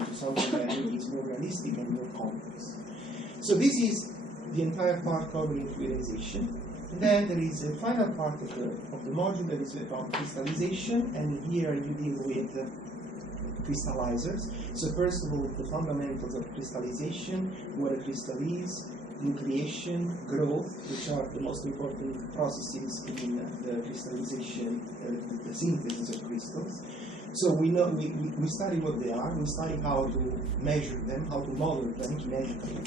on to something that is more realistic and more complex. So this is the entire part covering fluidization. And then there is a final part of the module that is about crystallization, and here you deal with crystallizers. So first of all, the fundamentals of crystallization, what a crystal is, nucleation, growth, which are the most important processes in the crystallization, the synthesis of crystals. So we study what they are, we study how to measure them, how to model them kinetically,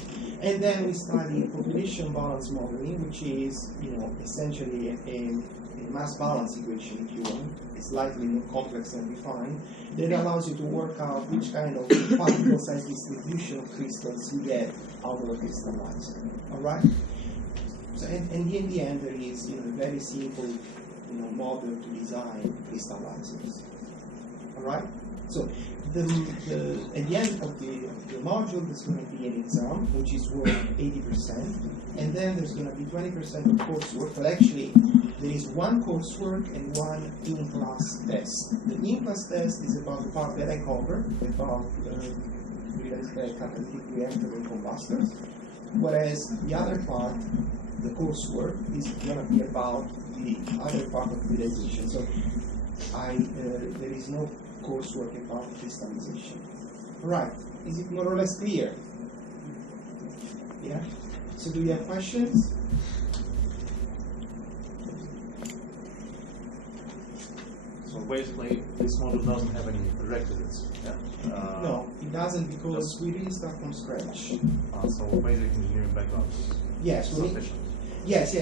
and then we study population balance modeling, which is, essentially a mass balance equation, if you want. It's slightly more complex and refined. That allows you to work out which kind of particle size distribution of crystals you get out of a crystallizer. All right. So, and in the end, there is, a very simple, model to design crystallizers. All right. So, at the end of the module, there's going to be an exam, which is worth 80%, and then there's going to be 20% of coursework. But actually, there is one coursework and one in-class test. The in-class test is about the part that I cover, about catalytic reactor and combustors, whereas the other part, the coursework, is going to be about the other part of fluidization. So there is no coursework about crystallization. Right. Is it more or less clear? Yeah? So do you have questions? So basically, this model doesn't have any prerequisites. Yeah. No, it doesn't, because we really start from scratch. So basic engineering background is yes, sufficient. Yes.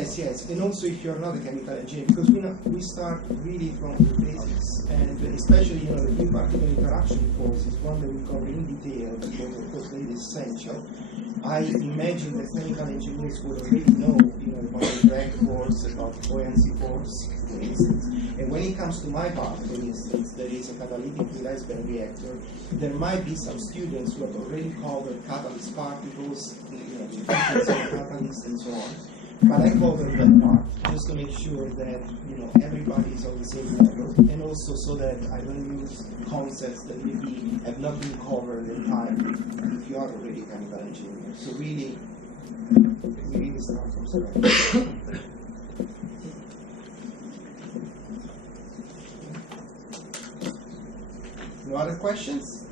And also if you're not a chemical engineer, because we start really from the basics, and especially, the free particle interaction force is one that we cover in detail, because of course it is essential. I imagine that chemical engineers would already know, about the drag force, about buoyancy force, for instance. And when it comes to my part, for instance, there is a catalytic fluidized bed reactor. There might be some students who have already covered catalyst particles, the effects of catalysts and so on. But I covered that part just to make sure that everybody is on the same level, and also so that I don't use concepts that maybe have not been covered entirely if you are already a chemical engineer. So really, we really start from scratch. No other questions?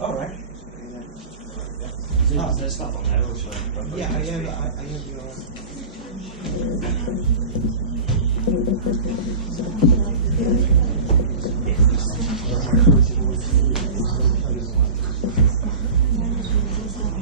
All right. Is there stuff on there, or should I? Yeah, I have your.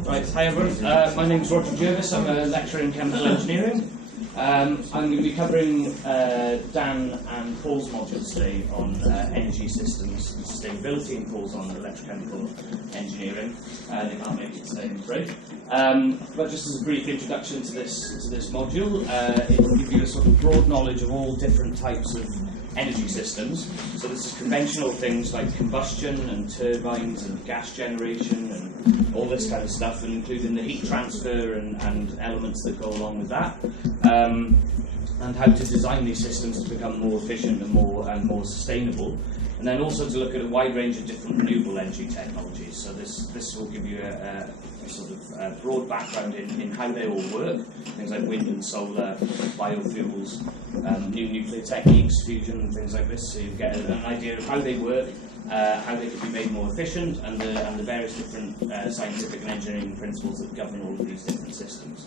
Right, hi everyone. My name is Roger Jervis. I'm a lecturer in chemical engineering. I'm going to be covering Dan and Paul's modules today on energy systems and sustainability, and Paul's on electrochemical engineering. They can't make it today, I'm afraid. But just as a brief introduction to this module, it will give you a sort of broad knowledge of all different types of energy systems. So this is conventional things like combustion and turbines and gas generation and all this kind of stuff, and including the heat transfer and elements that go along with that, and how to design these systems to become more efficient and more sustainable. And then also to look at a wide range of different renewable energy technologies. So this will give you a sort of broad background in how they all work, things like wind and solar, biofuels, new nuclear techniques, fusion and things like this, so you get an idea of how they work, how they can be made more efficient, and the various different scientific and engineering principles that govern all of these different systems.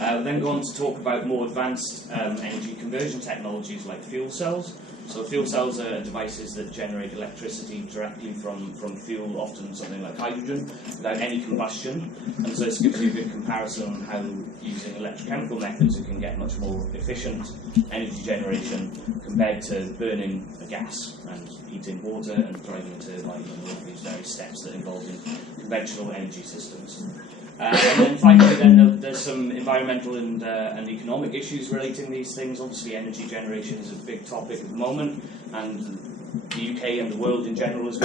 We'll then go on to talk about more advanced energy conversion technologies like fuel cells. So fuel cells are devices that generate electricity directly from fuel, often something like hydrogen, without any combustion. And so this gives you a good comparison on how, using electrochemical methods, you can get much more efficient energy generation compared to burning a gas and heating water and driving a turbine and all of these various steps that involve in conventional energy systems. And then finally, there's some environmental and economic issues relating these things. Obviously, energy generation is a big topic at the moment, and the UK and the world in general is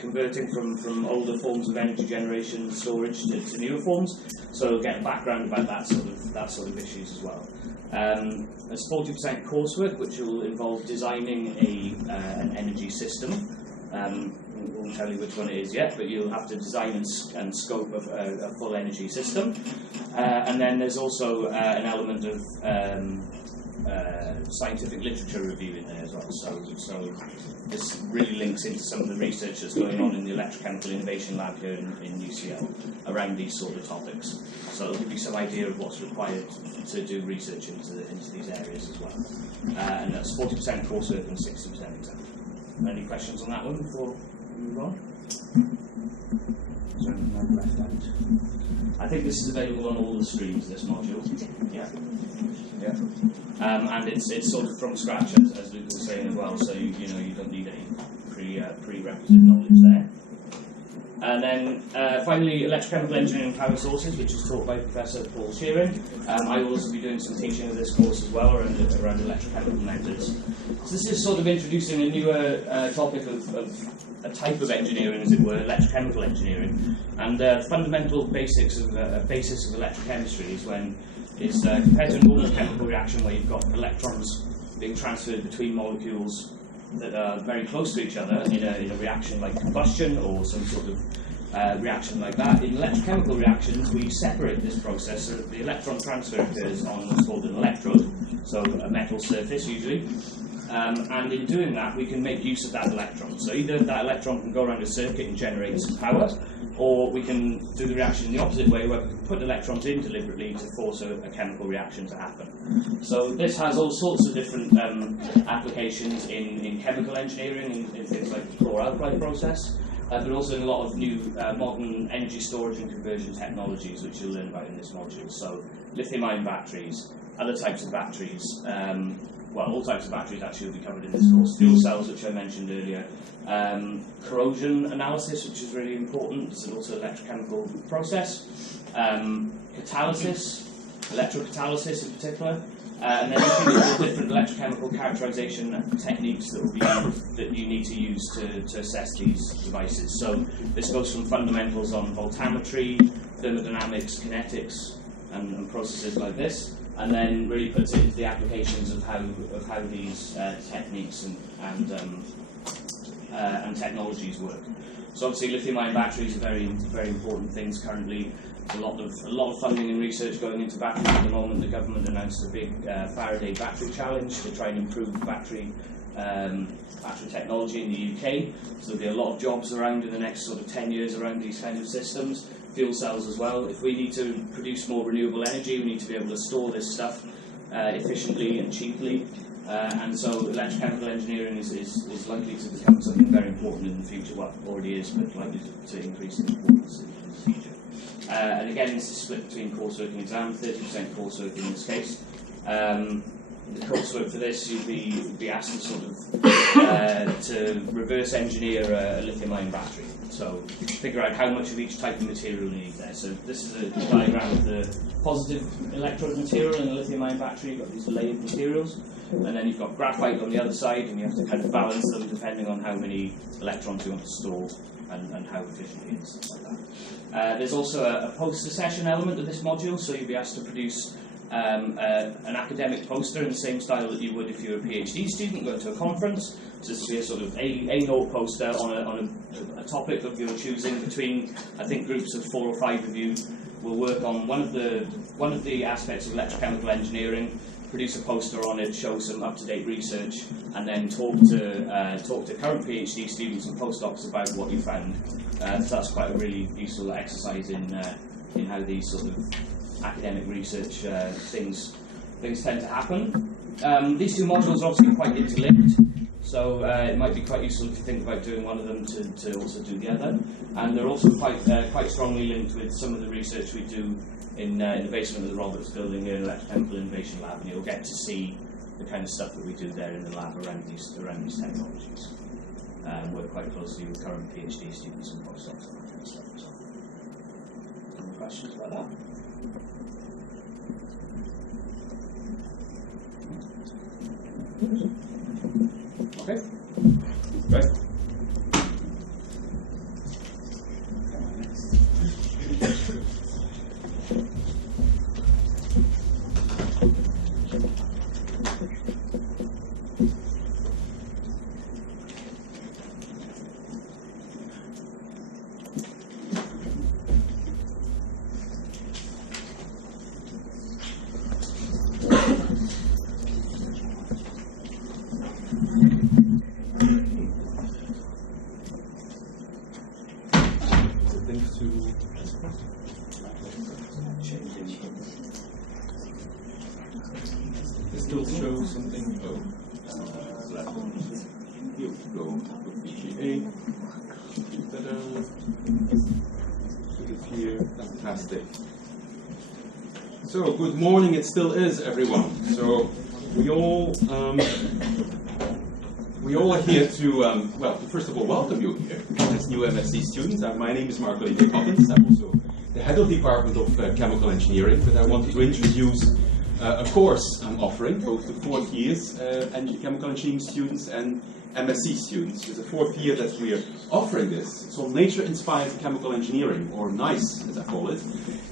converting from older forms of energy generation and storage to newer forms. So we'll get a background about that sort of issues as well. There's 40% coursework, which will involve designing an energy system. Won't tell you which one it is yet, but you'll have to design and scope a full energy system. And then there's also an element of scientific literature review in there as well. So this really links into some of the research that's going on in the Electrochemical Innovation Lab here in UCL around these sort of topics. So it'll give you some idea of what's required to do research into these areas as well. And that's 40% coursework and 60% exam. Any questions on that one before we move on? Sorry, my left hand. I think this is available on all the streams, this module. Yeah. And it's sort of from scratch, as Luke was saying as well, so you don't need any prerequisite knowledge there. And then finally, electrochemical engineering power sources, which is taught by Professor Paul Shearing. I will also be doing some teaching of this course as well around electrochemical methods. So this is sort of introducing a newer topic of a type of engineering, as it were, electrochemical engineering. And fundamental basis of electrochemistry is compared to a normal chemical reaction where you've got electrons being transferred between molecules that are very close to each other in a reaction like combustion or some sort of reaction like that. In electrochemical reactions, we separate this process so that the electron transfer occurs on what's called an electrode, so a metal surface usually. And in doing that, we can make use of that electron. So either that electron can go around a circuit and generate some power, or we can do the reaction in the opposite way, where we can put electrons in deliberately to force a chemical reaction to happen. So this has all sorts of different applications in chemical engineering, in things like the chlor-alkali process, but also in a lot of new modern energy storage and conversion technologies, which you'll learn about in this module. So lithium-ion batteries, other types of batteries, well, all types of batteries actually will be covered in this course. Fuel cells, which I mentioned earlier. Corrosion analysis, which is really important. It's also an electrochemical process. Catalysis, electrocatalysis in particular. And then looking at the different electrochemical characterization techniques that you need to use to assess these devices. So this goes from fundamentals on voltammetry, thermodynamics, kinetics, and processes like this, and then really puts it into the applications of how these techniques and technologies work. So obviously lithium-ion batteries are very important things currently. There's a lot of funding and research going into batteries at the moment. The government announced a big Faraday battery challenge to try and improve battery technology in the UK. So there'll be a lot of jobs around in the next sort of 10 years around these kind of systems. Fuel cells as well. If we need to produce more renewable energy, we need to be able to store this stuff efficiently and cheaply. And so electrochemical engineering is likely to become something very important in the future. Well, it already is, but likely to increase in importance in the future. And again, this is split between coursework and exam, 30% coursework in this case. The coursework for this, you'd be asked to sort of to reverse engineer a lithium-ion battery. So figure out how much of each type of material you need there. So this is a diagram of the positive electrode material in a lithium-ion battery. You've got these layered materials, and then you've got graphite on the other side, and you have to kind of balance them depending on how many electrons you want to store and how efficiently and stuff like that. There's also a poster session element of this module, so you'll be asked to produce an academic poster in the same style that you would if you were a PhD student going to a conference. So this will be a sort of A-note poster on a topic of your choosing between, I think, groups of 4 or 5 of you will work on one of the aspects of electrochemical engineering, produce a poster on it, show some up-to-date research, and then talk to current PhD students and postdocs about what you found. So that's quite a really useful exercise in how these sort of academic research things tend to happen. These two modules are obviously quite interlinked, so it might be quite useful if you think about doing one of them to also do the other. And they're also quite strongly linked with some of the research we do in the basement of the Roberts building here in the Electrochemical Innovation Lab, and you'll get to see the kind of stuff that we do there in the lab around these technologies. Work quite closely with current PhD students and postdocs and that kind of stuff as well. Any questions about that? Okay, great. link to. It still shows something. Oh. Here we go. PGA. Put it here. Fantastic. So, good morning. It still is, everyone. So, we all are here to, well, first of all, welcome you here as new MSc students. My name is Marco Coppens. I'm also the head of the Department of Chemical Engineering, but I wanted to introduce a course I'm offering, both to fourth years chemical engineering students and MSc students. It's the fourth year that we are offering this. It's called Nature-Inspired Chemical Engineering, or NICE as I call it,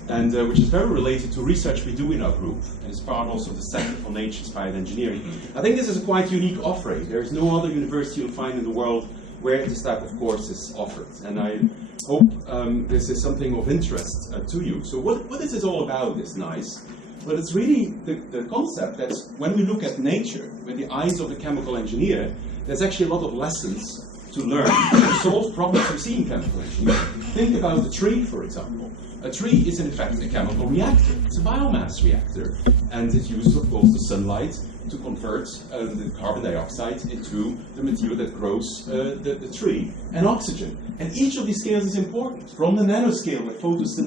and which is very related to research we do in our group, and it's part also of the Center for Nature-Inspired Engineering. I think this is a quite unique offering. There is no other university you'll find in the world where this type of course is offered, and I hope this is something of interest to you. So what is this all about, this NICE? Well, it's really the concept that when we look at nature with the eyes of a chemical engineer, there's actually a lot of lessons to learn to solve problems we see in chemical engineering. Think about a tree, for example. A tree is in fact a chemical reactor. It's a biomass reactor, and it uses, of course, the sunlight to convert the carbon dioxide into the material that grows the tree, and oxygen. And each of these scales is important, from the nanoscale where photosynthesis